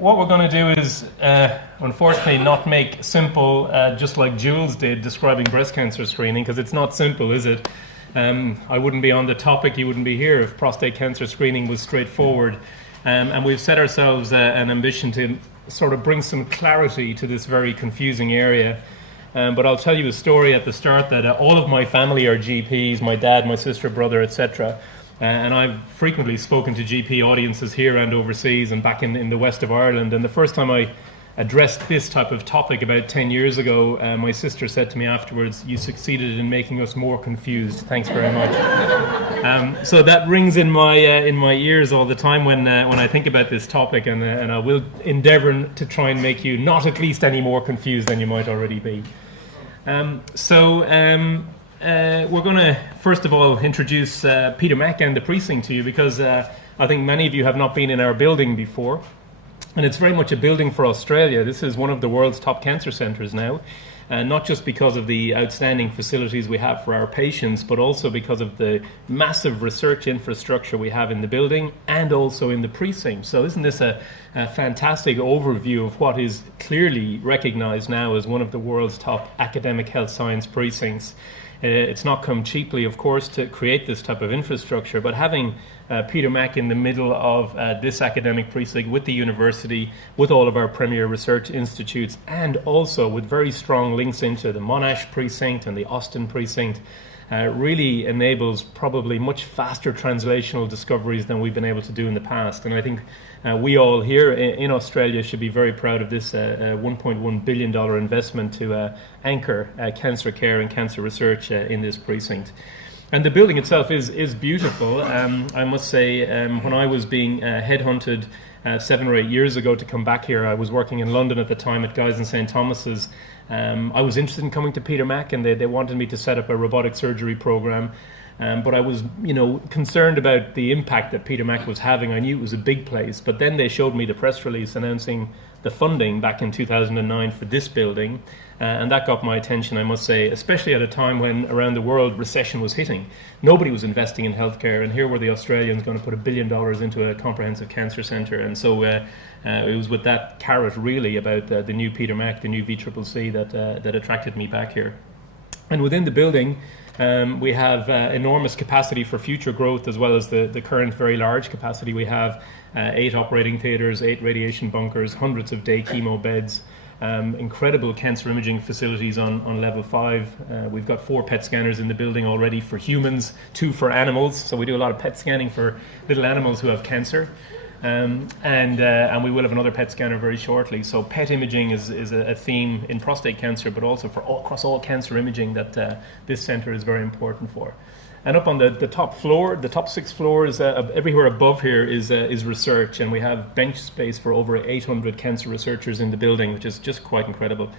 what we're going to do is, unfortunately, not make simple, just like Jules did, describing breast cancer screening, because it's not simple, is it? I wouldn't be on the topic, you wouldn't be here if prostate cancer screening was straightforward. And we've set ourselves an ambition to sort of bring some clarity to this very confusing area. But I'll tell you a story at the start that all of my family are GPs, my dad, my sister, brother, etc. And I've frequently spoken to GP audiences here and overseas and back in the west of Ireland. And the first time I addressed this type of topic about 10 years ago, my sister said to me afterwards, "You succeeded in making us more confused. Thanks very much." So that rings in my ears all the time when I think about this topic, and I will endeavour to try and make you not at least any more confused than you might already be. We're going to, first of all, introduce Peter Mac and the precinct to you, because I think many of you have not been in our building before. And it's very much a building for Australia. This is one of the world's top cancer centres now, not just because of the outstanding facilities we have for our patients, but also because of the massive research infrastructure we have in the building and also in the precinct. So isn't this a fantastic overview of what is clearly recognised now as one of the world's top academic health science precincts? It's not come cheaply, of course, to create this type of infrastructure, but having Peter Mac in the middle of this academic precinct with the university, with all of our premier research institutes, and also with very strong links into the Monash precinct and the Austin precinct, really enables probably much faster translational discoveries than we've been able to do in the past. And I think we all here in Australia should be very proud of this $1.1 billion investment to anchor cancer care and cancer research in this precinct. And the building itself is beautiful. I must say, when I was being headhunted 7 or 8 years ago to come back here, I was working in London at the time at Guy's and St Thomas's. I was interested in coming to Peter Mac, and they wanted me to set up a robotic surgery program. But I was, concerned about the impact that Peter Mac was having. I knew it was a big place, but then they showed me the press release announcing the funding back in 2009 for this building, and that got my attention, I must say, especially at a time when around the world recession was hitting. Nobody was investing in healthcare, and here were the Australians going to put $1 billion into a comprehensive cancer centre, and so it was with that carrot really about the new Peter Mac, the new VCCC, that attracted me back here. And within the building, we have enormous capacity for future growth, as well as the current very large capacity we have. 8 operating theatres, 8 radiation bunkers, hundreds of day chemo beds, incredible cancer imaging facilities on level 5. We've got 4 PET scanners in the building already for humans, 2 for animals. So we do a lot of PET scanning for little animals who have cancer. And we will have another PET scanner very shortly. So PET imaging is a theme in prostate cancer, but also across all cancer imaging that this centre is very important for. And up on the top floor, the top 6 floors, everywhere above here is research, and we have bench space for over 800 cancer researchers in the building, which is just quite incredible.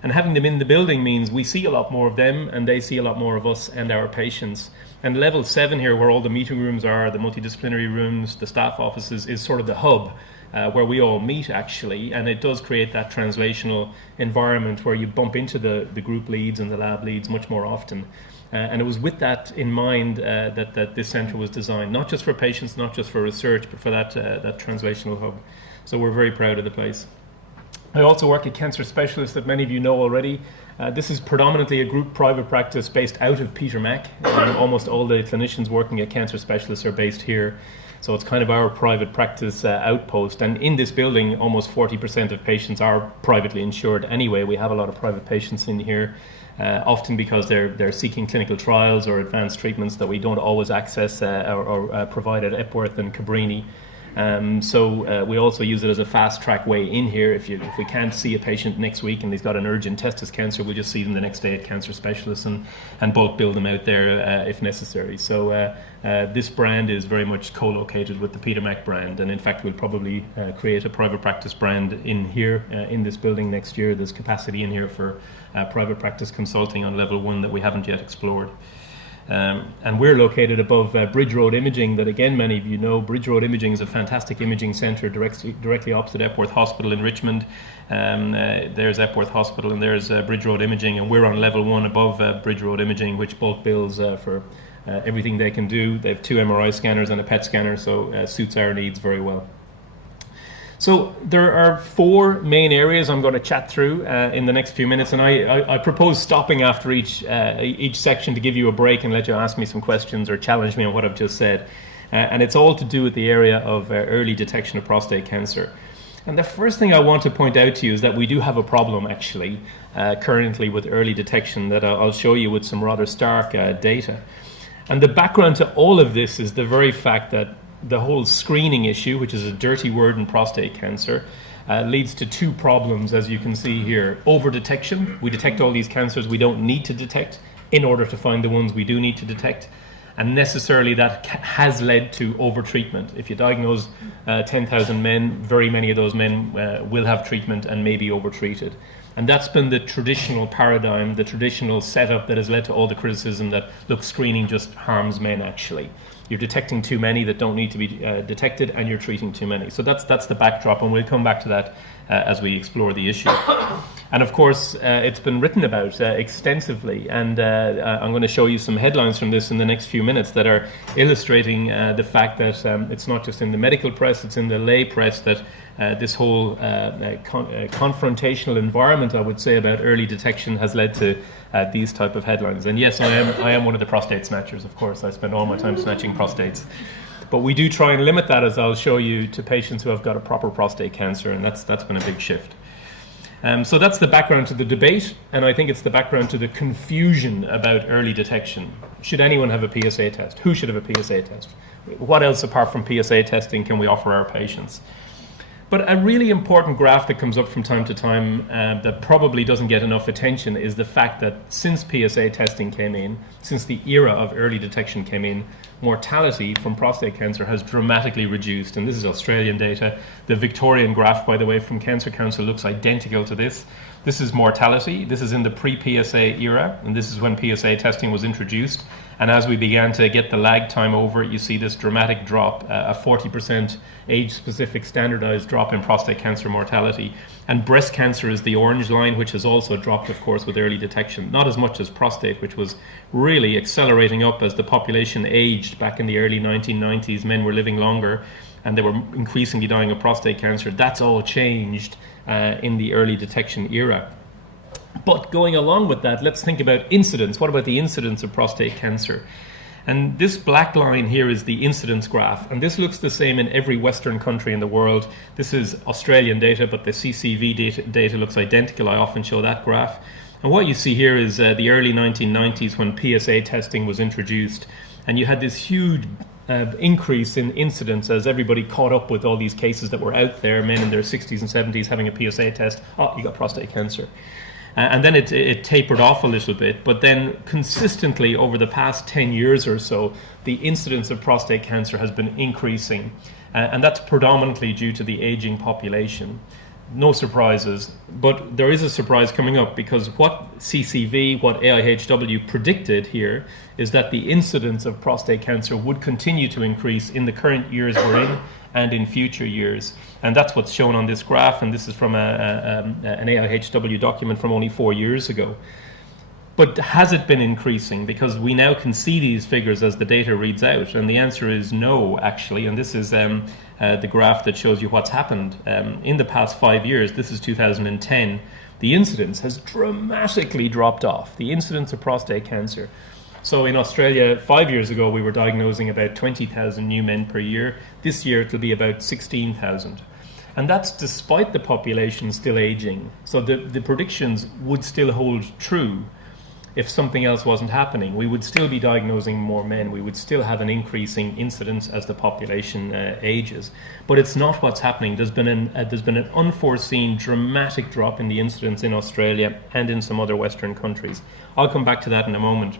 And having them in the building means we see a lot more of them, and they see a lot more of us and our patients. And level 7 here, where all the meeting rooms are, the multidisciplinary rooms, the staff offices, is sort of the hub where we all meet, actually. And it does create that translational environment where you bump into the group leads and the lab leads much more often. And it was with that in mind that this centre was designed, not just for patients, not just for research, but for that translational hub. So we're very proud of the place. I also work at Cancer Specialists that many of you know already. This is predominantly a group private practice based out of Peter Mac. Almost all the clinicians working at Cancer Specialists are based here. So it's kind of our private practice outpost. And in this building, almost 40% of patients are privately insured anyway. We have a lot of private patients in here, often because they're seeking clinical trials or advanced treatments that we don't always access or provide at Epworth and Cabrini. So we also use it as a fast-track way in here. If we can't see a patient next week and he's got an urgent testis cancer, we'll just see them the next day at Cancer Specialists and bulk bill them out there if necessary. So this brand is very much co-located with the Peter Mac brand, and in fact we'll probably create a private practice brand in here in this building next year. There's capacity in here for private practice consulting on level 1 that we haven't yet explored. And we're located above Bridge Road Imaging, that again many of you know. Bridge Road Imaging is a fantastic imaging centre directly opposite Epworth Hospital in Richmond. There's Epworth Hospital and there's Bridge Road Imaging, and we're on level 1 above Bridge Road Imaging, which bulk bills for everything they can do. They have 2 MRI scanners and a PET scanner, so suits our needs very well. So there are 4 main areas I'm going to chat through in the next few minutes, and I propose stopping after each section to give you a break and let you ask me some questions or challenge me on what I've just said. And it's all to do with the area of early detection of prostate cancer. And the first thing I want to point out to you is that we do have a problem actually currently with early detection that I'll show you with some rather stark data. And the background to all of this is the very fact that the whole screening issue, which is a dirty word in prostate cancer, leads to 2 problems, as you can see here. Over-detection. We detect all these cancers we don't need to detect in order to find the ones we do need to detect. And necessarily that has led to over-treatment. If you diagnose 10,000 men, very many of those men will have treatment and may be over-treated. And that's been the traditional paradigm, the traditional setup that has led to all the criticism that, look, screening just harms men actually. You're detecting too many that don't need to be detected, and you're treating too many. So that's the backdrop, and we'll come back to that as we explore the issue. And of course, it's been written about extensively, and I'm going to show you some headlines from this in the next few minutes that are illustrating the fact that it's not just in the medical press, it's in the lay press that this whole confrontational environment, I would say, about early detection has led to these type of headlines. And yes, I am one of the prostate snatchers, of course. I spend all my time snatching prostates. But we do try and limit that, as I'll show you, to patients who have got a proper prostate cancer, and that's been a big shift. So that's the background to the debate, and I think it's the background to the confusion about early detection. Should anyone have a PSA test? Who should have a PSA test? What else apart from PSA testing can we offer our patients? But a really important graph that comes up from time to time that probably doesn't get enough attention is the fact that since PSA testing came in, since the era of early detection came in, mortality from prostate cancer has dramatically reduced. And this is Australian data. The Victorian graph, by the way, from Cancer Council looks identical to this. This is mortality. This is in the pre-PSA era, and this is when PSA testing was introduced. And as we began to get the lag time over, you see this dramatic drop, a 40% age-specific standardized drop in prostate cancer mortality. And breast cancer is the orange line, which has also dropped, of course, with early detection. Not as much as prostate, which was really accelerating up as the population aged back in the early 1990s. Men were living longer, and they were increasingly dying of prostate cancer. That's all changed in the early detection era. But going along with that, let's think about incidence. What about the incidence of prostate cancer? And this black line here is the incidence graph, and this looks the same in every Western country in the world. This is Australian data, but the CCV data looks identical. I often show that graph. And what you see here is the early 1990s when PSA testing was introduced, and you had this huge increase in incidence as everybody caught up with all these cases that were out there, men in their 60s and 70s having a PSA test. Oh, you got prostate cancer. And then it tapered off a little bit, but then consistently over the past 10 years or so, the incidence of prostate cancer has been increasing, and that's predominantly due to the aging population. No surprises, but there is a surprise coming up, because what CCV, what AIHW predicted here is that the incidence of prostate cancer would continue to increase in the current years we're in and in future years. And that's what's shown on this graph, and this is from an AIHW document from only 4 years ago. But has it been increasing? Because we now can see these figures as the data reads out, and the answer is no, actually. And this is the graph that shows you what's happened. In the past 5 years, this is 2010, the incidence has dramatically dropped off, the incidence of prostate cancer. So in Australia, 5 years ago, we were diagnosing about 20,000 new men per year. This year, it'll be about 16,000. And that's despite the population still aging. So the predictions would still hold true if something else wasn't happening. We would still be diagnosing more men. We would still have an increasing incidence as the population ages. But it's not what's happening. There's been an unforeseen dramatic drop in the incidence in Australia and in some other Western countries. I'll come back to that in a moment.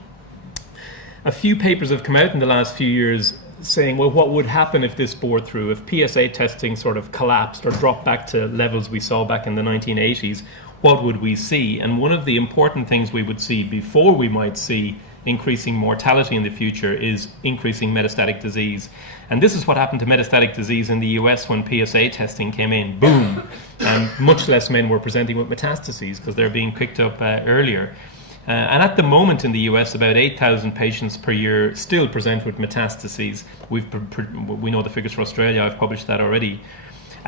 A few papers have come out in the last few years saying, well, what would happen if this bore through, if PSA testing sort of collapsed or dropped back to levels we saw back in the 1980s, what would we see? And one of the important things we would see before we might see increasing mortality in the future is increasing metastatic disease. And this is what happened to metastatic disease in the US when PSA testing came in. Boom! And much less men were presenting with metastases because they're being picked up earlier. And at the moment in the US, about 8,000 patients per year still present with metastases. We know the figures for Australia. I've published that already.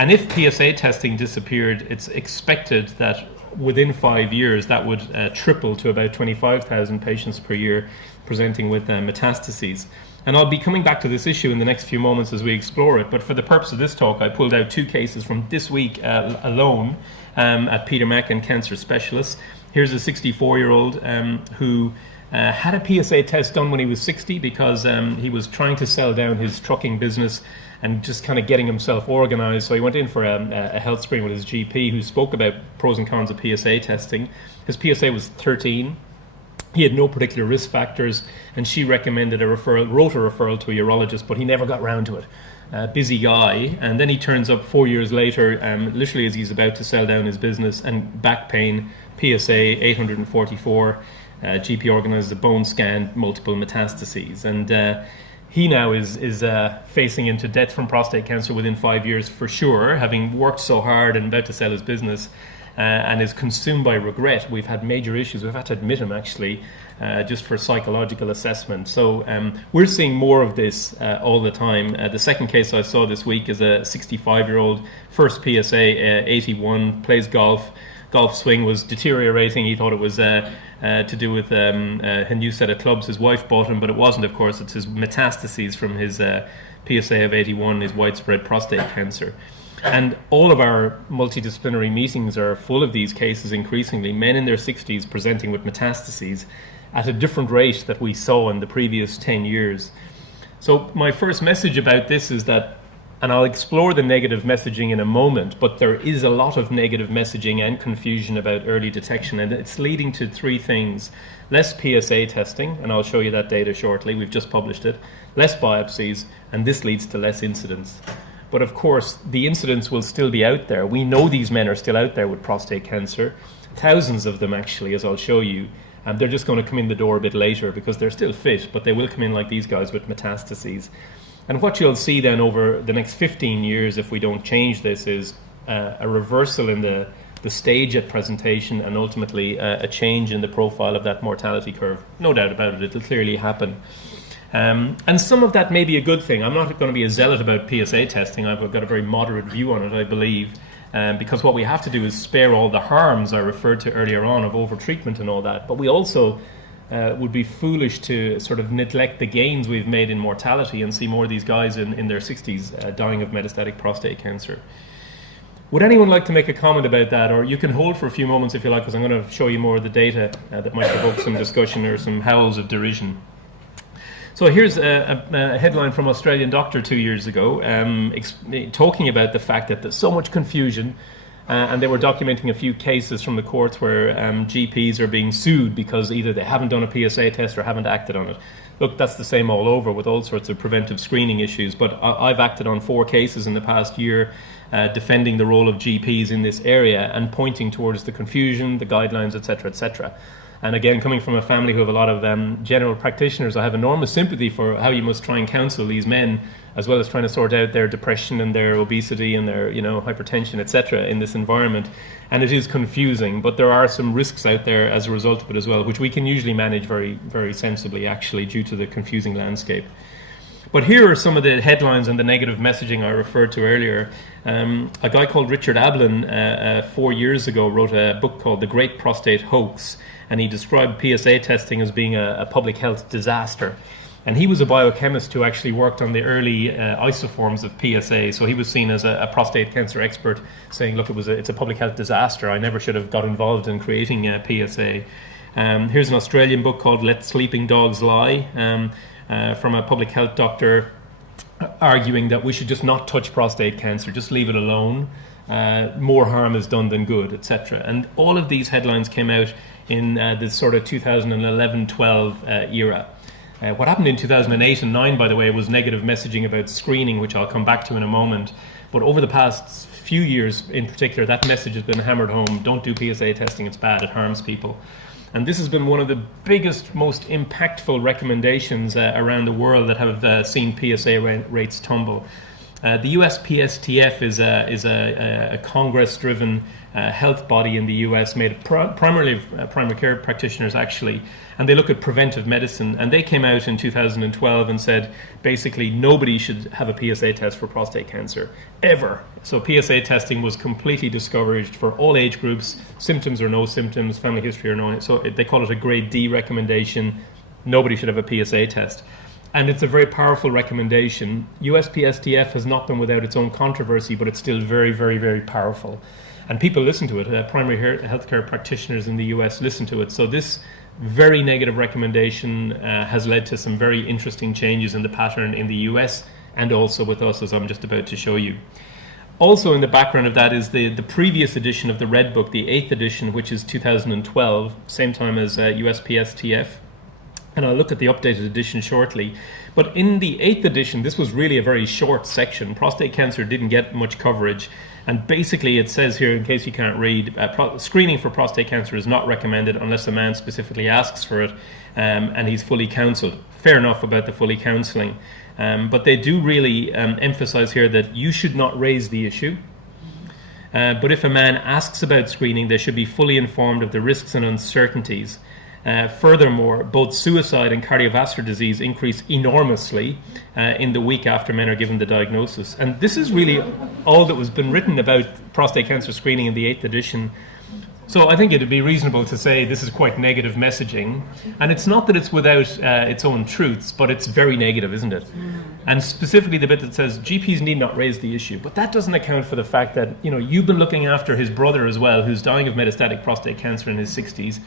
And if PSA testing disappeared, it's expected that within 5 years that would triple to about 25,000 patients per year presenting with metastases. And I'll be coming back to this issue in the next few moments as we explore it, but for the purpose of this talk I pulled out 2 cases from this week alone at Peter Mac and Cancer Specialists. Here's a 64-year-old who had a PSA test done when he was 60 because he was trying to sell down his trucking business and just kind of getting himself organized. So he went in for a health screen with his GP, who spoke about pros and cons of PSA testing. His PSA was 13. He had no particular risk factors, and she recommended wrote a referral to a urologist, but he never got round to it. Busy guy. And then he turns up 4 years later, literally as he's about to sell down his business, and back pain, PSA 844. GP organizes a bone scan, multiple metastases. And he now is facing into death from prostate cancer within 5 years for sure, having worked so hard and about to sell his business. And is consumed by regret. We've had major issues. We've had to admit him, actually, just for psychological assessment. So we're seeing more of this all the time. The second case I saw this week is a 65-year-old, first PSA, 81, plays golf. Golf swing was deteriorating. He thought it was to do with a new set of clubs his wife bought him, but it wasn't, of course. It's his metastases from his PSA of 81, his widespread prostate cancer. And all of our multidisciplinary meetings are full of these cases increasingly, men in their 60s presenting with metastases at a different rate that we saw in the previous 10 years. So my first message about this is that, and I'll explore the negative messaging in a moment, but there is a lot of negative messaging and confusion about early detection, and it's leading to 3 things. Less PSA testing, and I'll show you that data shortly, we've just published it, less biopsies, and this leads to less incidence. But of course, the incidence will still be out there. We know these men are still out there with prostate cancer. Thousands of them, actually, as I'll show you. And they're just going to come in the door a bit later because they're still fit, but they will come in like these guys with metastases. And what you'll see then over the next 15 years, if we don't change this, is a reversal in the stage at presentation and ultimately a change in the profile of that mortality curve. No doubt about it, it'll clearly happen. And some of that may be a good thing. I'm not going to be a zealot about PSA testing. I've got a very moderate view on it, I believe, because what we have to do is spare all the harms I referred to earlier on of overtreatment and all that. But we also would be foolish to sort of neglect the gains we've made in mortality and see more of these guys in their 60s dying of metastatic prostate cancer. Would anyone like to make a comment about that? Or you can hold for a few moments if you like, because I'm going to show you more of the data that might provoke some discussion or some howls of derision. So here's a headline from Australian Doctor 2 years ago talking about the fact that there's so much confusion, and they were documenting a few cases from the courts where GPs are being sued because either they haven't done a PSA test or haven't acted on it. Look, that's the same all over with all sorts of preventive screening issues, but I've acted on 4 cases in the past year defending the role of GPs in this area and pointing towards the confusion, the guidelines, etc., etc. And again, coming from a family who have a lot of general practitioners, I have enormous sympathy for how you must try and counsel these men, as well as trying to sort out their depression and their obesity and their, hypertension, etc. in this environment. And it is confusing, but there are some risks out there as a result of it as well, which we can usually manage very, very sensibly, actually, due to the confusing landscape. But here are some of the headlines and the negative messaging I referred to earlier. A guy called Richard Ablin 4 years ago wrote a book called The Great Prostate Hoax, and he described PSA testing as being a public health disaster. And he was a biochemist who actually worked on the early isoforms of PSA, so he was seen as a prostate cancer expert, saying, look, it's a public health disaster. I never should have got involved in creating PSA. Here's an Australian book called Let Sleeping Dogs Lie, from a public health doctor arguing that we should just not touch prostate cancer, just leave it alone. More harm is done than good, etc. And all of these headlines came out in the sort of 2011-12 era. What happened in 2008 and 9, by the way, was negative messaging about screening, which I'll come back to in a moment. But over the past few years in particular, that message has been hammered home. Don't do PSA testing, it's bad, it harms people. And this has been one of the biggest, most impactful recommendations around the world that have seen PSA rates tumble. The USPSTF is a Congress-driven health body in the US, made primarily of primary care practitioners, actually, and they look at preventive medicine. And they came out in 2012 and said basically nobody should have a PSA test for prostate cancer ever. So PSA testing was completely discouraged for all age groups, symptoms or no symptoms, family history or no. So they call it a grade D recommendation. Nobody should have a PSA test. And it's a very powerful recommendation. USPSTF has not been without its own controversy, but it's still very, very, very powerful. And people listen to it. Primary healthcare practitioners in the US listen to it. So this very negative recommendation has led to some very interesting changes in the pattern in the US and also with us, as I'm just about to show you. Also in the background of that is the previous edition of the Red Book, the 8th edition, which is 2012, same time as USPSTF. And I'll look at the updated edition shortly. But in the 8th edition, this was really a very short section. Prostate cancer didn't get much coverage. And basically it says here, in case you can't read, screening for prostate cancer is not recommended unless a man specifically asks for it and he's fully counselled. Fair enough about the fully counselling. But they do really emphasize here that you should not raise the issue. But if a man asks about screening, they should be fully informed of the risks and uncertainties. Furthermore, both suicide and cardiovascular disease increase enormously in the week after men are given the diagnosis. And this is really all that was been written about prostate cancer screening in the 8th edition. So I think it would be reasonable to say this is quite negative messaging. And it's not that it's without its own truths, but it's very negative, isn't it? And specifically the bit that says GPs need not raise the issue. But that doesn't account for the fact that, you know, you've been looking after his brother as well, who's dying of metastatic prostate cancer in his 60s.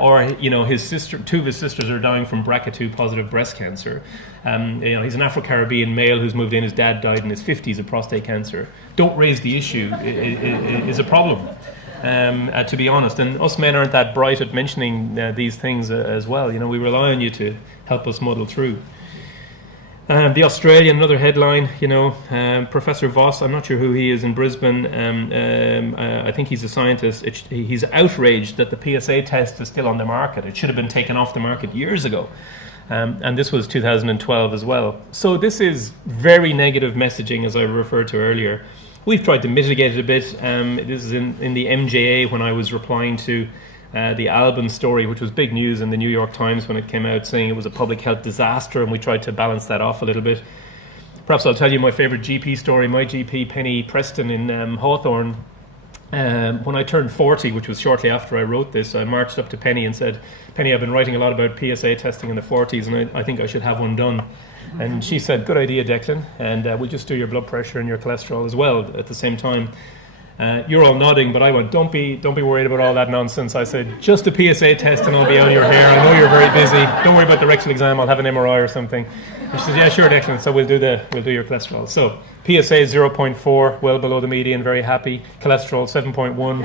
Or, you know, his sister, two of his sisters are dying from BRCA2 positive breast cancer. You know, he's an Afro-Caribbean male who's moved in. His dad died in his 50s of prostate cancer. Don't raise the issue is a problem. To be honest, and us men aren't that bright at mentioning these things as well. You know, we rely on you to help us muddle through. The Australian, another headline, you know, Professor Voss, I'm not sure who he is in Brisbane, I think he's a scientist, he's outraged that the PSA test is still on the market. It should have been taken off the market years ago. And this was 2012 as well. So this is very negative messaging, as I referred to earlier. We've tried to mitigate it a bit. This is in the MJA when I was replying to the Albon story, which was big news in the New York Times when it came out, saying it was a public health disaster, and we tried to balance that off a little bit. Perhaps I'll tell you my favourite GP story. My GP, Penny Preston in Hawthorne, when I turned 40, which was shortly after I wrote this, I marched up to Penny and said, Penny, I've been writing a lot about PSA testing in the 40s, and I think I should have one done. And she said, good idea, Declan, and we'll just do your blood pressure and your cholesterol as well at the same time. You're all nodding, but I went, don't be worried about all that nonsense. I said, just a PSA test and I'll be on your hair. I know you're very busy. Don't worry about the rectal exam. I'll have an MRI or something. And she said, yeah, sure, Declan. So we'll do your cholesterol. So PSA 0.4, well below the median, very happy. Cholesterol 7.1.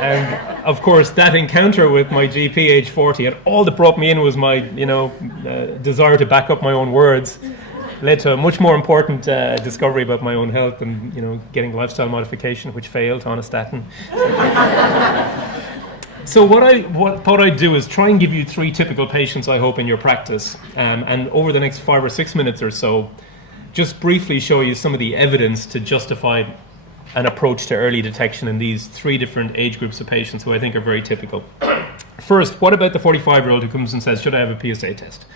And of course, that encounter with my GP age 40, and all that brought me in was my, desire to back up my own words, led to a much more important discovery about my own health and, getting lifestyle modification, which failed on a statin. So what I thought I'd do is try and give you 3 typical patients, I hope, in your practice. And over the next 5 or 6 minutes or so, just briefly show you some of the evidence to justify an approach to early detection in these 3 different age groups of patients who I think are very typical. First, what about the 45-year-old who comes and says, should I have a PSA test?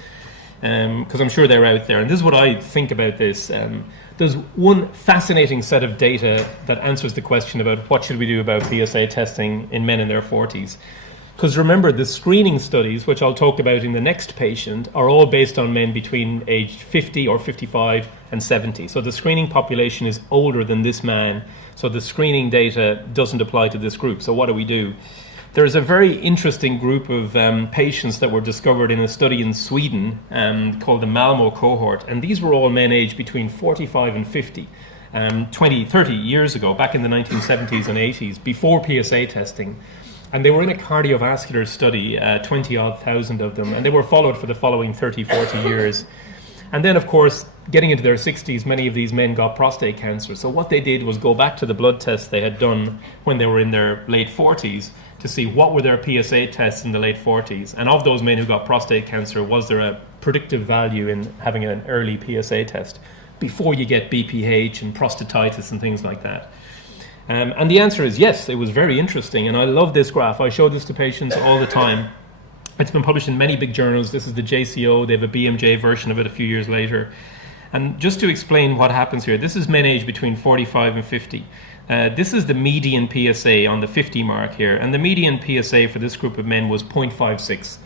Because I'm sure they're out there. And this is what I think about this. There's one fascinating set of data that answers the question about what should we do about PSA testing in men in their 40s. Because remember, the screening studies, which I'll talk about in the next patient, are all based on men between age 50 or 55 and 70. So the screening population is older than this man. So the screening data doesn't apply to this group. So what do? There's a very interesting group of patients that were discovered in a study in Sweden called the Malmo cohort. And these were all men aged between 45 and 50, 30 years ago, back in the 1970s and 80s, before PSA testing. And they were in a cardiovascular study, 20-odd thousand of them, and they were followed for the following 30, 40 years. And then, of course, getting into their 60s, many of these men got prostate cancer. So what they did was go back to the blood tests they had done when they were in their late 40s to see what were their PSA tests in the late 40s. And of those men who got prostate cancer, was there a predictive value in having an early PSA test? before you get BPH and prostatitis and things like that? And the answer is yes, it was very interesting. And I love this graph. I show this to patients all the time. It's been published in many big journals. This is the JCO. They have a BMJ version of it a few years later. And just to explain what happens here, this is men aged between 45 and 50. This is the median PSA on the 50 mark here. And the median PSA for this group of men was 0.56.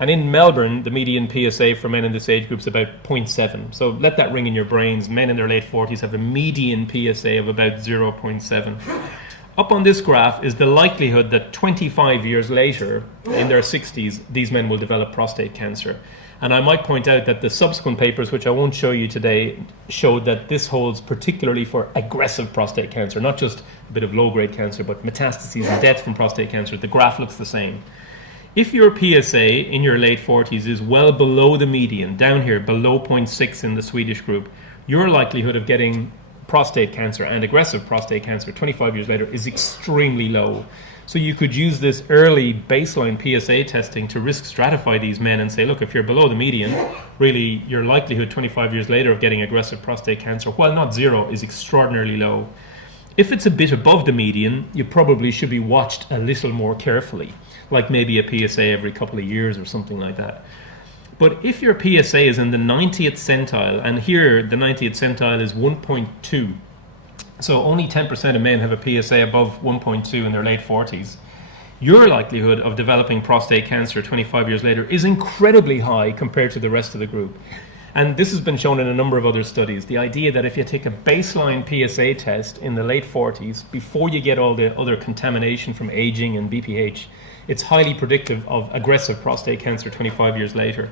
And in Melbourne, the median PSA for men in this age group is about 0.7. So let that ring in your brains. Men in their late 40s have a median PSA of about 0.7. Up on this graph is the likelihood that 25 years later, in their 60s, these men will develop prostate cancer. And I might point out that the subsequent papers, which I won't show you today, showed that this holds particularly for aggressive prostate cancer, not just a bit of low-grade cancer, but metastases and death from prostate cancer. The graph looks the same. If your PSA in your late 40s is well below the median, down here, below 0.6 in the Swedish group, your likelihood of getting prostate cancer and aggressive prostate cancer 25 years later is extremely low. So you could use this early baseline PSA testing to risk stratify these men and say, look, if you're below the median, really your likelihood 25 years later of getting aggressive prostate cancer, while not zero, is extraordinarily low. If it's a bit above the median, you probably should be watched a little more carefully, like maybe a PSA every couple of years or something like that. But if your PSA is in the 90th centile, and here the 90th centile is 1.2, so only 10% of men have a PSA above 1.2 in their late 40s, your likelihood of developing prostate cancer 25 years later is incredibly high compared to the rest of the group. And this has been shown in a number of other studies. The idea that if you take a baseline PSA test in the late 40s, before you get all the other contamination from aging and BPH, it's highly predictive of aggressive prostate cancer 25 years later.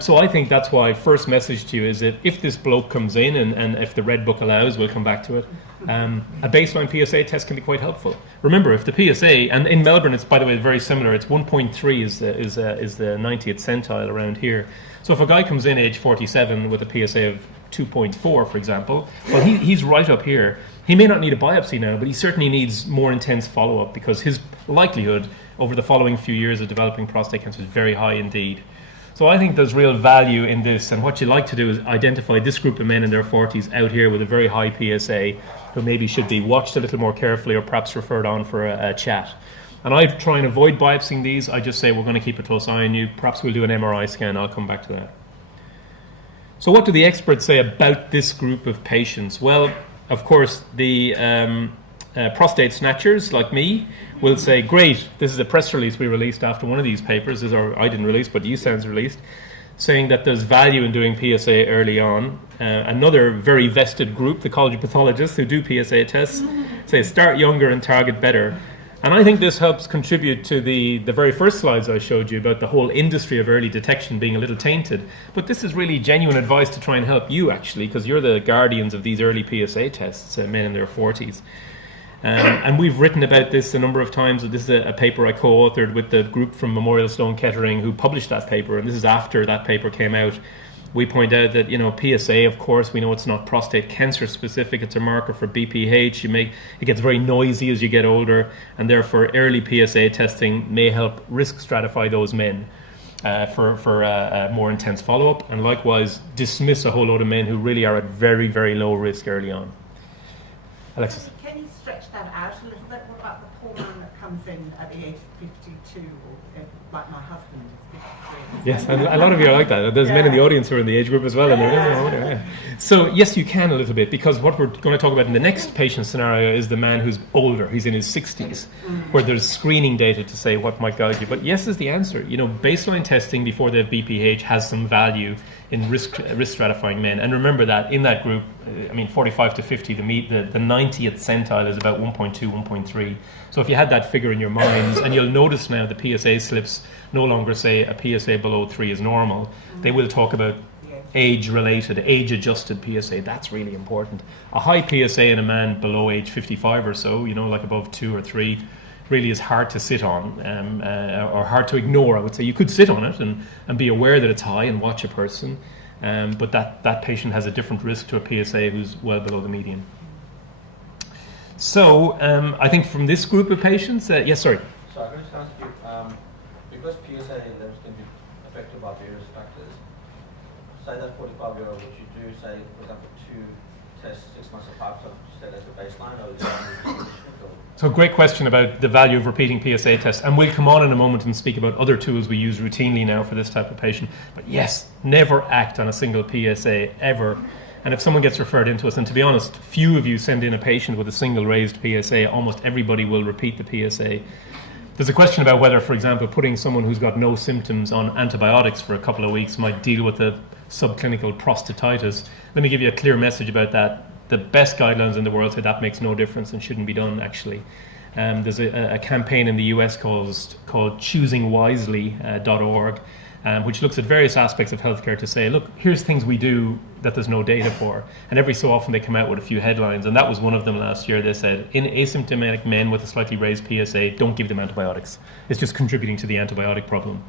So I think that's why first message to you is that if this bloke comes in, and if the Red Book allows, we'll come back to it, a baseline PSA test can be quite helpful. Remember, if the PSA, and in Melbourne it's, by the way, very similar, it's 1.3 is the 90th centile around here. So if a guy comes in age 47 with a PSA of 2.4, for example, well, he's right up here. He may not need a biopsy now, but he certainly needs more intense follow-up because his likelihood over the following few years of developing prostate cancer is very high indeed. So I think there's real value in this, and what you like to do is identify this group of men in their 40s out here with a very high PSA who maybe should be watched a little more carefully or perhaps referred on for a chat. And I try and avoid biopsying these. I just say we're going to keep a close eye on you. Perhaps we'll do an MRI scan. I'll come back to that. So what do the experts say about this group of patients? Well, of course, the prostate snatchers like me will say, great, this is a press release we released after one of these papers, I didn't release, but USAN's released, saying that there's value in doing PSA early on. Another very vested group, the college of pathologists who do PSA tests, say start younger and target better. And I think this helps contribute to the very first slides I showed you about the whole industry of early detection being a little tainted. But this is really genuine advice to try and help you, actually, because you're the guardians of these early PSA tests, men in their 40s. And we've written about this a number of times. This is a paper I co-authored with the group from Memorial Sloan Kettering who published that paper, and this is after that paper came out. We point out that, PSA, of course, we know it's not prostate cancer specific, it's a marker for BPH. It gets very noisy as you get older, and therefore early PSA testing may help risk stratify those men for a more intense follow-up, and likewise dismiss a whole load of men who really are at very, very low risk early on. Alexis? Can you stretch that out a little bit? What about the poor man that comes in at the age of 52, or like my husband is 53? Yes, and a lot of you are like that. There's men in the audience who are in the age group as well. And So yes, you can a little bit, because what we're going to talk about in the next patient scenario is the man who's older. He's in his 60s, where there's screening data to say what might guide you. But yes is the answer. Baseline testing before they have BPH has some value in risk stratifying men. And remember that in that group, 45 to 50, the 90th centile is about 1.2, 1.3. So if you had that figure in your minds, and you'll notice now the PSA slips no longer say a PSA below 3 is normal. They will talk about age-related, age-adjusted PSA. That's really important. A high PSA in a man below age 55 or so, like above 2 or 3, really is hard to sit on, or hard to ignore, I would say. You could sit on it and be aware that it's high and watch a person, but that patient has a different risk to a PSA who's well below the median. So I think from this group of patients, yes, sorry. So I'm going to ask you, because PSA levels can be affected by various factors, say that 45-year-old, which you do, say, for example, two tests 6 months apart, so set as a baseline, or is it So great question about the value of repeating PSA tests, and we'll come on in a moment and speak about other tools we use routinely now for this type of patient. But yes, never act on a single PSA ever. And if someone gets referred into us, and to be honest, few of you send in a patient with a single raised PSA, almost everybody will repeat the PSA. There's a question about whether, for example, putting someone who's got no symptoms on antibiotics for a couple of weeks might deal with a subclinical prostatitis. Let me give you a clear message about that. The best guidelines in the world say that makes no difference and shouldn't be done, actually. There's a campaign in the US called choosingwisely.org, which looks at various aspects of healthcare to say, look, here's things we do that there's no data for. And every so often they come out with a few headlines, and that was one of them last year. They said, in asymptomatic men with a slightly raised PSA, don't give them antibiotics. It's just contributing to the antibiotic problem.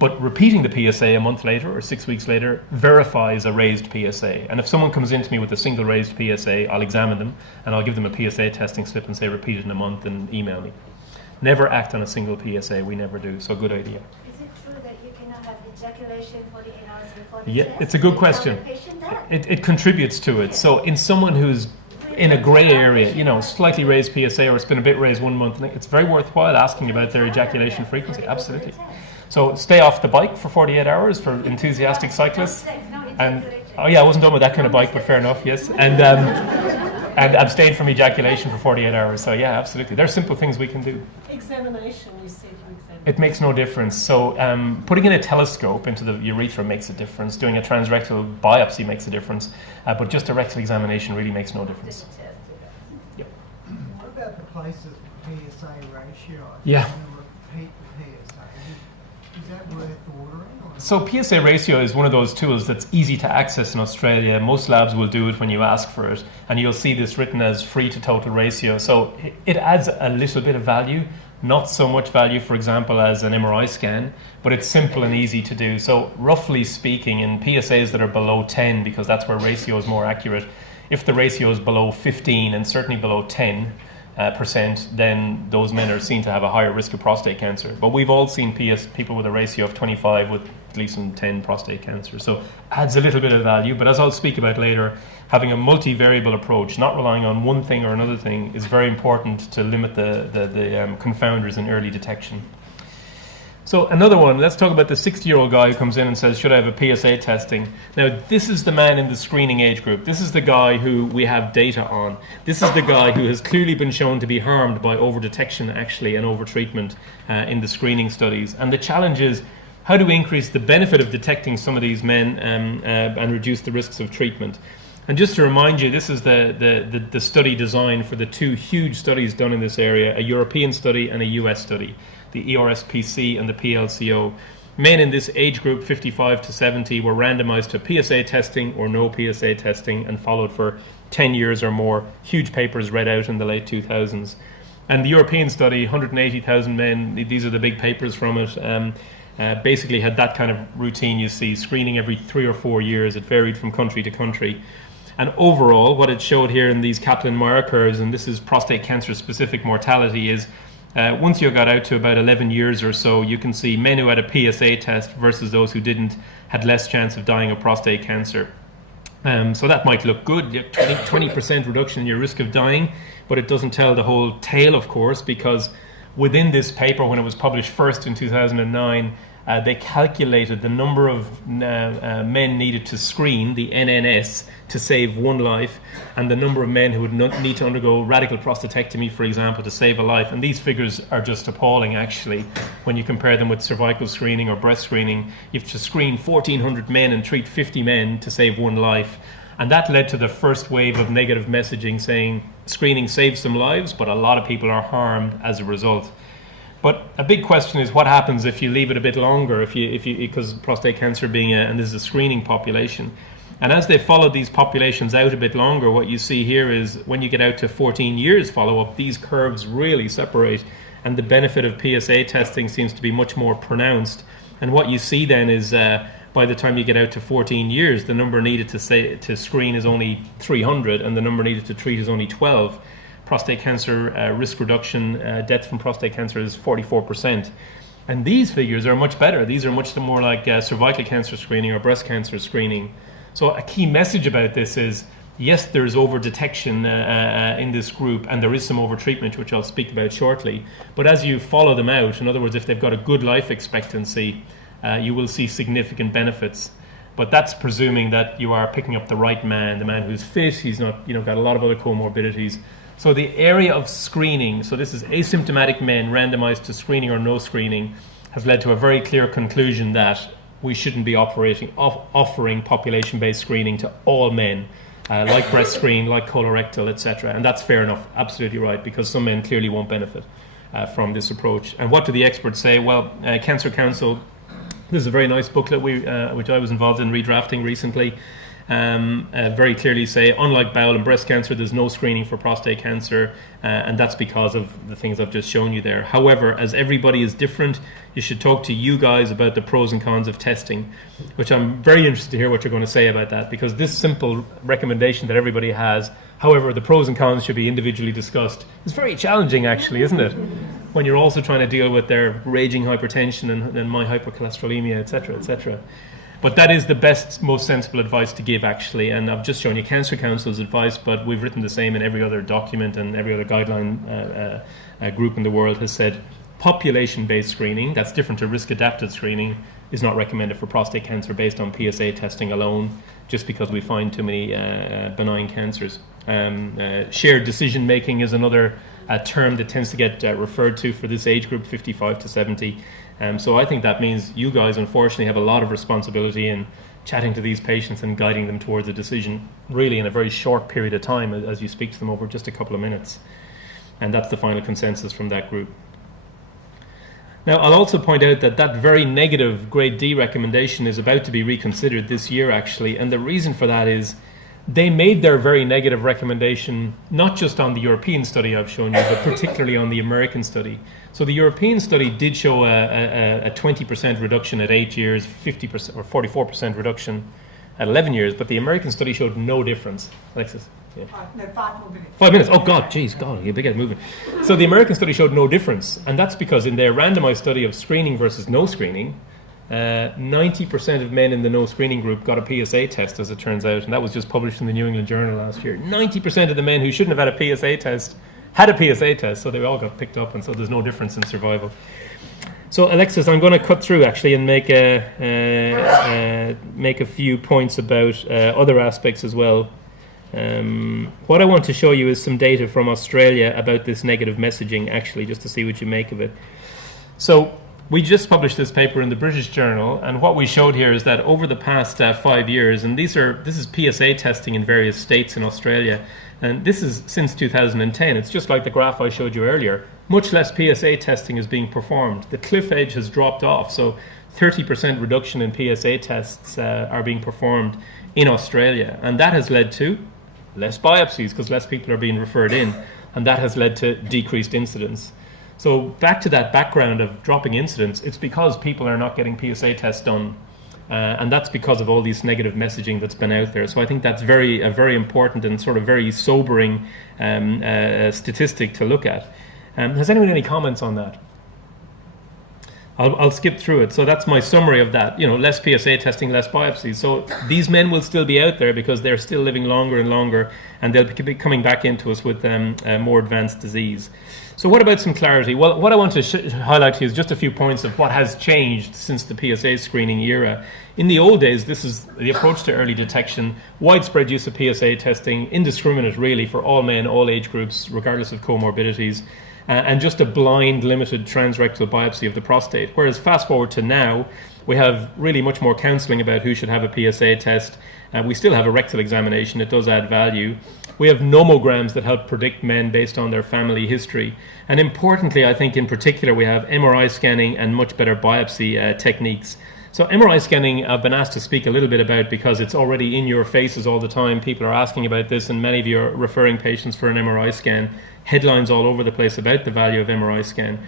But repeating the PSA a month later or 6 weeks later verifies a raised PSA. And if someone comes into me with a single raised PSA, I'll examine them and I'll give them a PSA testing slip and say repeat it in a month and email me. Never act on a single PSA. We never do. So good idea. Is it true that you cannot have ejaculation 48 hours before the Yeah, test? it's a good You question. tell the patient that? It contributes to it. So in someone who's in a grey area, slightly raised PSA or it's been a bit raised 1 month, it's very worthwhile asking about their ejaculation frequency. Absolutely. So stay off the bike for 48 hours for enthusiastic cyclists. And oh yeah, I wasn't done with that kind of bike, but fair enough, yes. And abstain from ejaculation for 48 hours. So yeah, absolutely. There are simple things we can do. Examination, you said you examine. It makes no difference. So putting in a telescope into the urethra makes a difference. Doing a transrectal biopsy makes a difference. But just a rectal examination really makes no difference. Yep. What about the places PSA ratio? Yeah. Repeat the PSA. Is that worth ordering? So PSA ratio is one of those tools that's easy to access in Australia. Most labs will do it when you ask for it, and you'll see this written as free to total ratio. So it adds a little bit of value, not so much value, for example, as an MRI scan, but it's simple and easy to do. So roughly speaking, in PSAs that are below 10, because that's where ratio is more accurate, if the ratio is below 15 and certainly below 10%, then those men are seen to have a higher risk of prostate cancer. But we've all seen people with a ratio of 25 with Gleason 10 prostate cancer. So adds a little bit of value. But as I'll speak about later, having a multivariable approach, not relying on one thing or another thing, is very important to limit the confounders in early detection. So another one, let's talk about the 60-year-old guy who comes in and says, should I have a PSA testing? Now, this is the man in the screening age group. This is the guy who we have data on. This is the guy who has clearly been shown to be harmed by over-detection, actually, and over-treatment in the screening studies. And the challenge is, how do we increase the benefit of detecting some of these men and reduce the risks of treatment? And just to remind you, this is the study design for the two huge studies done in this area, a European study and a US study, the ERSPC and the PLCO. Men in this age group, 55 to 70, were randomized to PSA testing or no PSA testing and followed for 10 years or more. Huge papers read out in the late 2000s. And the European study, 180,000 men, these are the big papers from it, basically had that kind of routine you see, screening every 3 or 4 years. It varied from country to country. And overall, what it showed here in these Kaplan-Meier curves, and this is prostate cancer-specific mortality, is once you got out to about 11 years or so, you can see men who had a PSA test versus those who didn't had less chance of dying of prostate cancer. So that might look good, 20% reduction in your risk of dying, but it doesn't tell the whole tale, of course, because within this paper, when it was published first in 2009, they calculated the number of men needed to screen, the NNS, to save one life, and the number of men who would need to undergo radical prostatectomy, for example, to save a life. And these figures are just appalling, actually, when you compare them with cervical screening or breast screening. You have to screen 1,400 men and treat 50 men to save one life. And that led to the first wave of negative messaging saying screening saves some lives, but a lot of people are harmed as a result. But a big question is what happens if you leave it a bit longer, because prostate cancer being and this is a screening population. And as they followed these populations out a bit longer, what you see here is when you get out to 14 years follow-up, these curves really separate, and the benefit of PSA testing seems to be much more pronounced. And what you see then is by the time you get out to 14 years, the number needed to screen is only 300, and the number needed to treat is only 12. Prostate cancer risk reduction, death from prostate cancer is 44%. And these figures are much better. These are much more like cervical cancer screening or breast cancer screening. So a key message about this is yes, there's over-detection in this group, and there is some over-treatment, which I'll speak about shortly. But as you follow them out, in other words, if they've got a good life expectancy, you will see significant benefits. But that's presuming that you are picking up the right man, the man who's fit, he's not, got a lot of other comorbidities. So the area of screening, so this is asymptomatic men randomized to screening or no screening, has led to a very clear conclusion that we shouldn't be offering population-based screening to all men, like breast screen, like colorectal, etc. And that's fair enough, absolutely right, because some men clearly won't benefit from this approach. And what do the experts say? Well, Cancer Council, this is a very nice booklet which I was involved in redrafting recently, very clearly say, unlike bowel and breast cancer, there's no screening for prostate cancer, and that's because of the things I've just shown you there. However, as everybody is different, you should talk to you guys about the pros and cons of testing, which I'm very interested to hear what you're going to say about that, because this simple recommendation that everybody has, however, the pros and cons should be individually discussed, is very challenging actually, isn't it? When you're also trying to deal with their raging hypertension and my hypercholesterolemia, etc., etc. But that is the best, most sensible advice to give, actually. And I've just shown you Cancer Council's advice, but we've written the same in every other document, and every other guideline group in the world has said population-based screening, that's different to risk-adapted screening, is not recommended for prostate cancer based on PSA testing alone, just because we find too many benign cancers. Shared decision-making is another term that tends to get referred to for this age group, 55 to 70. So I think that means you guys, unfortunately, have a lot of responsibility in chatting to these patients and guiding them towards a decision, really in a very short period of time, as you speak to them over just a couple of minutes. And that's the final consensus from that group. Now, I'll also point out that that very negative grade D recommendation is about to be reconsidered this year, actually, and the reason for that is they made their very negative recommendation not just on the European study I've shown you, but particularly on the American study. So the European study did show a 20% reduction at 8 years, 50% or 44% reduction at 11 years, but the American study showed no difference. Alexis? Yeah. 5 more minutes. 5 minutes. Oh, God, geez, God, you better moving. So the American study showed no difference, and that's because in their randomized study of screening versus no screening, 90% of men in the no screening group got a PSA test, as it turns out, and that was just published in the New England Journal last year. 90% of the men who shouldn't have had a PSA test had a PSA test, so they all got picked up, and so there's no difference in survival. So, Alexis, I'm going to cut through actually and make a few points about other aspects as well. What I want to show you is some data from Australia about this negative messaging, actually, just to see what you make of it. So we just published this paper in the British Journal, and what we showed here is that over the past 5 years, and this is PSA testing in various states in Australia, and this is since 2010. It's just like the graph I showed you earlier. Much less PSA testing is being performed. The cliff edge has dropped off, so 30% reduction in PSA tests are being performed in Australia, and that has led to less biopsies because less people are being referred in, and that has led to decreased incidence. So back to that background of dropping incidence, it's because people are not getting PSA tests done, and that's because of all this negative messaging that's been out there. So I think that's a very important and sort of very sobering statistic to look at. Has anyone any comments on that? I'll skip through it. So that's my summary of that. Less PSA testing, less biopsies. So these men will still be out there because they're still living longer and longer, and they'll be coming back into us with more advanced disease. So what about some clarity? Well, what I want to highlight here is just a few points of what has changed since the PSA screening era. In the old days, this is the approach to early detection, widespread use of PSA testing, indiscriminate really for all men, all age groups, regardless of comorbidities, and just a blind, limited transrectal biopsy of the prostate. Whereas fast forward to now, we have really much more counselling about who should have a PSA test. We still have a rectal examination. It does add value. We have nomograms that help predict men based on their family history. And importantly, I think in particular, we have MRI scanning and much better biopsy techniques. So MRI scanning, I've been asked to speak a little bit about because it's already in your faces all the time. People are asking about this, and many of you are referring patients for an MRI scan. Headlines all over the place about the value of MRI scan.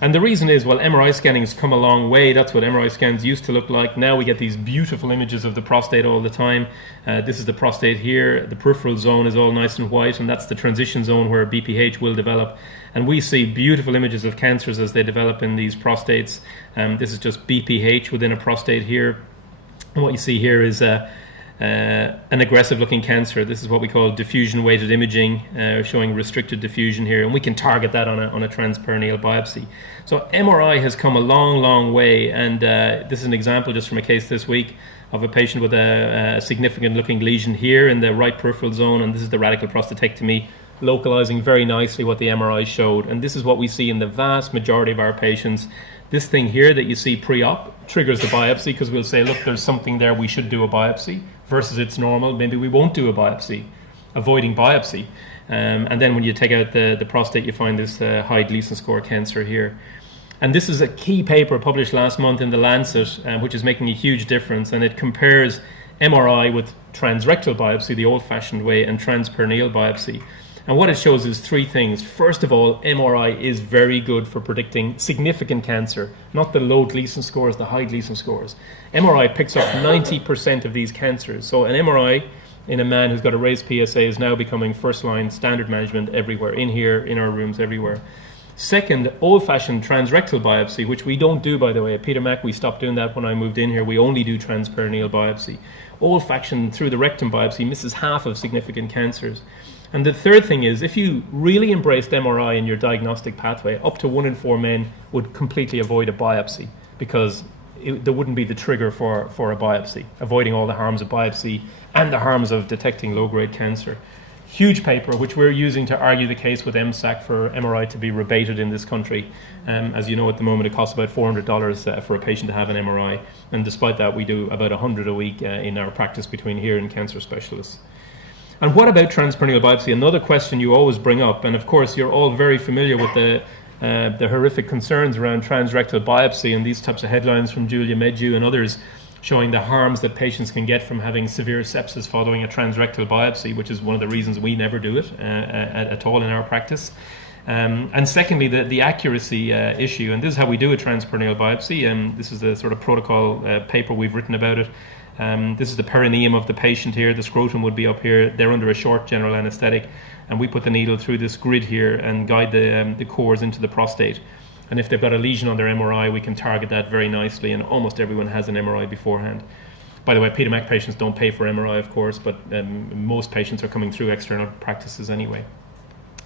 And the reason is, well, MRI scanning has come a long way. That's what MRI scans used to look like. Now we get these beautiful images of the prostate all the time. This is the prostate here. The peripheral zone is all nice and white, and that's the transition zone where BPH will develop. And we see beautiful images of cancers as they develop in these prostates. This is just BPH within a prostate here. And what you see here is an aggressive looking cancer. This is what we call diffusion weighted imaging, showing restricted diffusion here, and we can target that on a transperineal biopsy. So MRI has come a long way, and this is an example just from a case this week of a patient with a significant looking lesion here in the right peripheral zone, and this is the radical prostatectomy, localizing very nicely what the MRI showed. And this is what we see in the vast majority of our patients. This thing here that you see pre-op triggers the biopsy, because we'll say, look, there's something there, we should do a biopsy, versus it's normal, maybe we won't do a biopsy, avoiding biopsy. And then when you take out the prostate, you find this high Gleason score cancer here. And this is a key paper published last month in The Lancet, which is making a huge difference, and it compares MRI with transrectal biopsy, the old-fashioned way, and transperineal biopsy. And what it shows is three things. First of all, MRI is very good for predicting significant cancer, not the low Gleason scores, the high Gleason scores. MRI picks up 90% of these cancers. So an MRI in a man who's got a raised PSA is now becoming first-line standard management everywhere, in here, in our rooms, everywhere. Second, old-fashioned transrectal biopsy, which we don't do, by the way. At Peter Mac, we stopped doing that when I moved in here. We only do transperineal biopsy. Old-fashioned through the rectum biopsy misses half of significant cancers. And the third thing is, if you really embraced MRI in your diagnostic pathway, up to 1 in 4 men would completely avoid a biopsy, because there wouldn't be the trigger for a biopsy, avoiding all the harms of biopsy and the harms of detecting low-grade cancer. Huge paper, which we're using to argue the case with MSAC for MRI to be rebated in this country. As you know, at the moment, it costs about $400 for a patient to have an MRI. And despite that, we do about 100 a week in our practice between here and cancer specialists. And what about transperineal biopsy? Another question you always bring up, and of course you're all very familiar with the horrific concerns around transrectal biopsy and these types of headlines from Julia Medju and others showing the harms that patients can get from having severe sepsis following a transrectal biopsy, which is one of the reasons we never do it at all in our practice. And secondly, the accuracy issue, and this is how we do a transperineal biopsy. This is the sort of protocol paper we've written about it. This is the perineum of the patient here. The scrotum would be up here. They're under a short general anesthetic, and we put the needle through this grid here and guide the cores into the prostate. And if they've got a lesion on their MRI, we can target that very nicely, and almost everyone has an MRI beforehand. By the way, Peter Mac patients don't pay for MRI, of course, but most patients are coming through external practices anyway.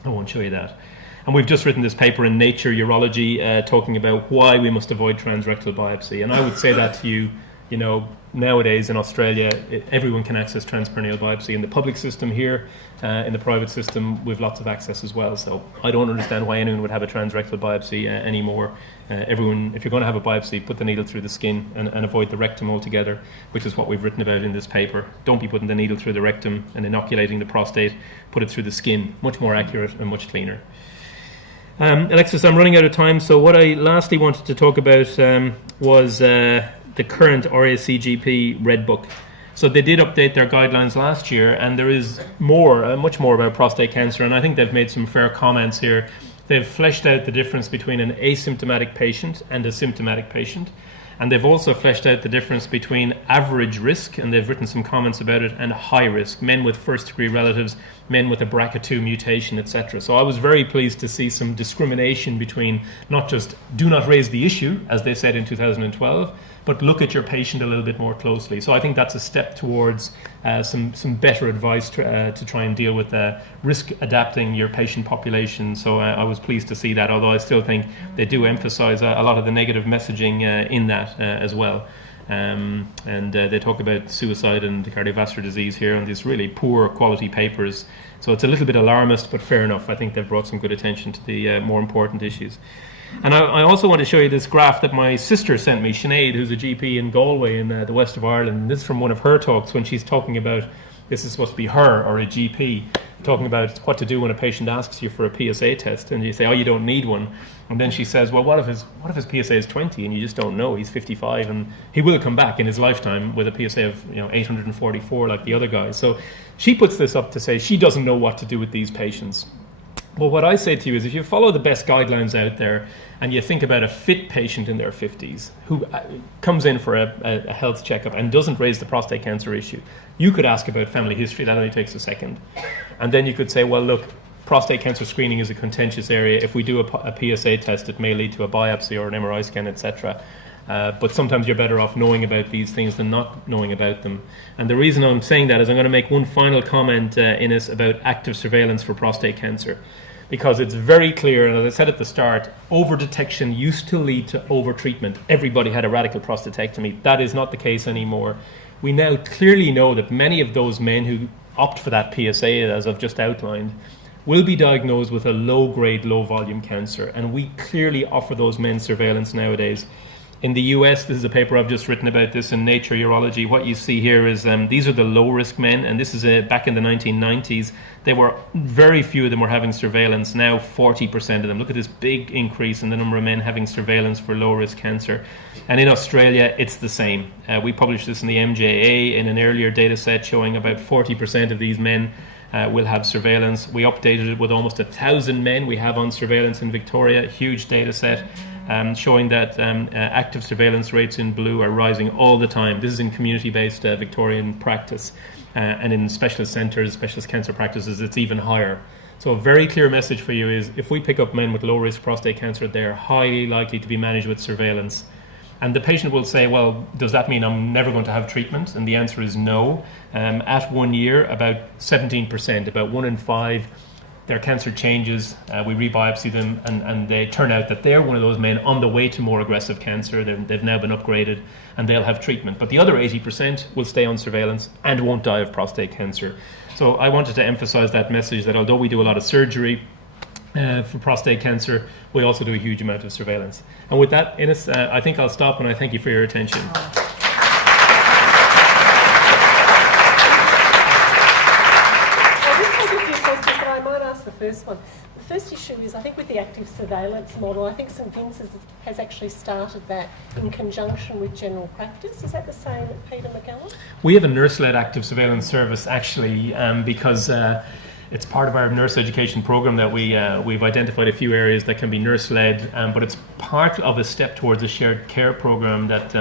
I won't show you that. And we've just written this paper in Nature Urology talking about why we must avoid transrectal biopsy. And I would say that to you, you know, nowadays in Australia, everyone can access transperineal biopsy. In the public system here, in the private system, we've lots of access as well. So I don't understand why anyone would have a transrectal biopsy anymore. Everyone, if you're going to have a biopsy, put the needle through the skin and avoid the rectum altogether, which is what we've written about in this paper. Don't be putting the needle through the rectum and inoculating the prostate. Put it through the skin. Much more accurate and much cleaner. Alexis, I'm running out of time, so what I lastly wanted to talk about was the current RACGP Red Book. So they did update their guidelines last year, and there is more, much more about prostate cancer, and I think they've made some fair comments here. They've fleshed out the difference between an asymptomatic patient and a symptomatic patient, and they've also fleshed out the difference between average risk, and they've written some comments about it, and high risk, men with first-degree relatives, men with a BRCA2 mutation, etc. So I was very pleased to see some discrimination between not just do not raise the issue, as they said in 2012, but look at your patient a little bit more closely. So I think that's a step towards some better advice to try and deal with risk adapting your patient population. So I was pleased to see that, although I still think they do emphasize a lot of the negative messaging in that as well. And they talk about suicide and cardiovascular disease here on these really poor quality papers. So it's a little bit alarmist, but fair enough. I think they've brought some good attention to the more important issues. And I also want to show you this graph that my sister sent me, Sinead, who's a GP in Galway in the west of Ireland. This is from one of her talks when she's talking about, this is supposed to be her or a GP, talking about what to do when a patient asks you for a PSA test, and you say, oh, you don't need one. And then she says, well, what if his PSA is 20 and you just don't know? He's 55 and he will come back in his lifetime with a PSA of 844 like the other guys. So she puts this up to say she doesn't know what to do with these patients. Well, what I say to you is if you follow the best guidelines out there and you think about a fit patient in their 50s who comes in for a health checkup and doesn't raise the prostate cancer issue, you could ask about family history. That only takes a second. And then you could say, well, look, prostate cancer screening is a contentious area. If we do a PSA test, it may lead to a biopsy or an MRI scan, etc. But sometimes you're better off knowing about these things than not knowing about them. And the reason I'm saying that is I'm going to make one final comment, Ines, about active surveillance for prostate cancer. Because it's very clear, and as I said at the start, over-detection used to lead to over-treatment. Everybody had a radical prostatectomy. That is not the case anymore. We now clearly know that many of those men who opt for that PSA, as I've just outlined, will be diagnosed with a low-grade, low-volume cancer. And we clearly offer those men surveillance nowadays. In the US, this is a paper I've just written about this in Nature Urology. What you see here is these are the low-risk men, and this is back in the 1990s. They were very few of them were having surveillance. Now 40% of them. Look at this big increase in the number of men having surveillance for low-risk cancer. And in Australia, it's the same. We published this in the MJA in an earlier data set showing about 40% of these men will have surveillance. We updated it with almost 1,000 men we have on surveillance in Victoria, huge data set. Showing that active surveillance rates in blue are rising all the time. This is in community-based Victorian practice, and in specialist centres, specialist cancer practices, it's even higher. So a very clear message for you is if we pick up men with low-risk prostate cancer, they're highly likely to be managed with surveillance. And the patient will say, well, does that mean I'm never going to have treatment? And the answer is no. At 1 year, about 17%, about 1 in 5, their cancer changes, we rebiopsy them, and they turn out that they're one of those men on the way to more aggressive cancer. They've now been upgraded, and they'll have treatment. But the other 80% will stay on surveillance and won't die of prostate cancer. So I wanted to emphasize that message that although we do a lot of surgery for prostate cancer, we also do a huge amount of surveillance. And with that, Ines, I think I'll stop, and I thank you for your attention. First one. The first issue is, I think with the active surveillance model, I think St Vincent's has actually started that in conjunction with general practice. Is that the same at Peter McCallum? We have a nurse-led active surveillance service actually because it's part of our nurse education program that we've identified a few areas that can be nurse-led, but it's part of a step towards a shared care program that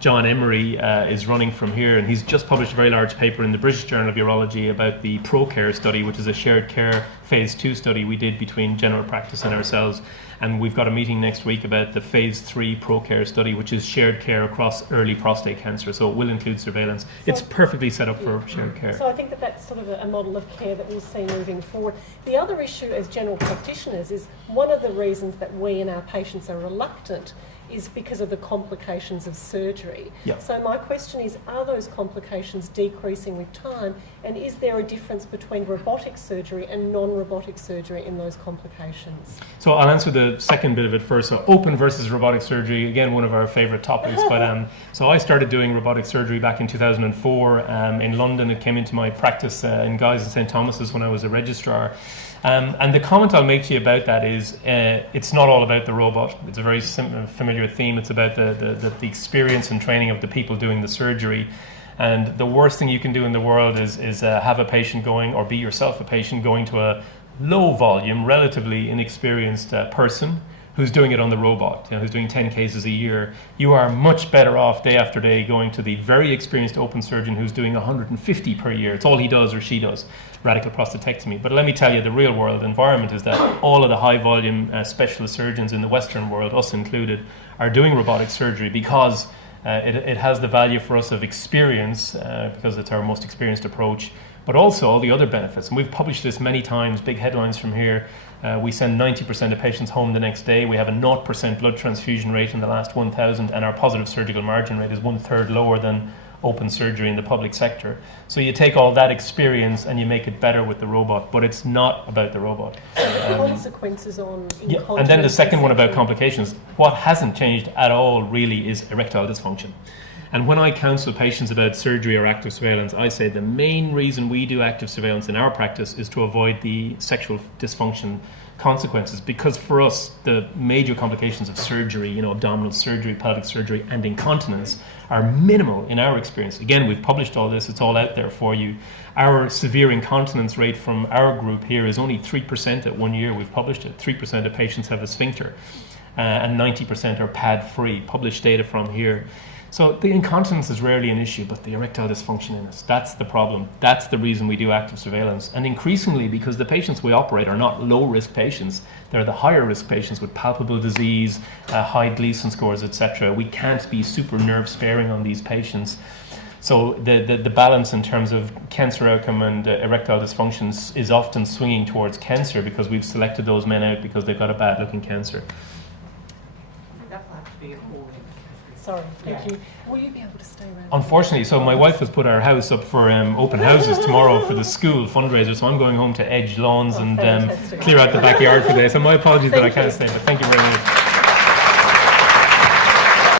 John Emery is running from here, and he's just published a very large paper in the British Journal of Urology about the ProCare study, which is a shared care phase 2 study we did between general practice and ourselves. And we've got a meeting next week about the phase 3 ProCare study, which is shared care across early prostate cancer. So it will include surveillance. So it's perfectly set up for shared care. So I think that that's sort of a model of care that we'll see moving forward. The other issue as general practitioners is one of the reasons that we and our patients are reluctant is because of the complications of surgery. Yep. So my question is, are those complications decreasing with time, and is there a difference between robotic surgery and non-robotic surgery in those complications? So I'll answer the second bit of it first. So open versus robotic surgery, again, one of our favourite topics. But so I started doing robotic surgery back in 2004 in London. It came into my practice in Guy's and St Thomas's when I was a registrar. And the comment I'll make to you about that is it's not all about the robot. It's a very familiar theme. It's about the experience and training of the people doing the surgery. And the worst thing you can do in the world is have a patient going, or be yourself a patient going to a low volume, relatively inexperienced person who's doing it on the robot, who's doing 10 cases a year. You are much better off day after day going to the very experienced open surgeon who's doing 150 per year. It's all he does or she does, radical prostatectomy. But let me tell you, the real world environment is that all of the high volume specialist surgeons in the Western world, us included, are doing robotic surgery because it has the value for us of experience because it's our most experienced approach, but also all the other benefits. And we've published this many times, big headlines from here. We send 90% of patients home the next day. We have a 0% blood transfusion rate in the last 1,000, and our positive surgical margin rate is 1/3 lower than open surgery in the public sector. So you take all that experience and you make it better with the robot, but it's not about the robot. So the consequences on incontinence. Yeah, and then the second one about complications. What hasn't changed at all really is erectile dysfunction. And when I counsel patients about surgery or active surveillance, I say the main reason we do active surveillance in our practice is to avoid the sexual dysfunction consequences, because for us the major complications of surgery, abdominal surgery, pelvic surgery and incontinence are minimal in our experience. Again, we've published all this, it's all out there for you. Our severe incontinence rate from our group here is only 3% at 1 year. We've published it. 3% of patients have a sphincter and 90% are pad free, published data from here. So the incontinence is rarely an issue, but the erectile dysfunction in us, that's the problem. That's the reason we do active surveillance. And increasingly, because the patients we operate are not low-risk patients, they're the higher-risk patients with palpable disease, high Gleason scores, etc. We can't be super nerve-sparing on these patients. So the balance in terms of cancer outcome and erectile dysfunctions is often swinging towards cancer because we've selected those men out because they've got a bad-looking cancer. That'll have to be appalling. Sorry, thank you. Will you be able to stay around? Unfortunately, so my wife has put our house up for open houses tomorrow for the school fundraiser, so I'm going home to edge lawns and fantastic. clear out the backyard for this. So my apologies that I can't stay, but thank you very much.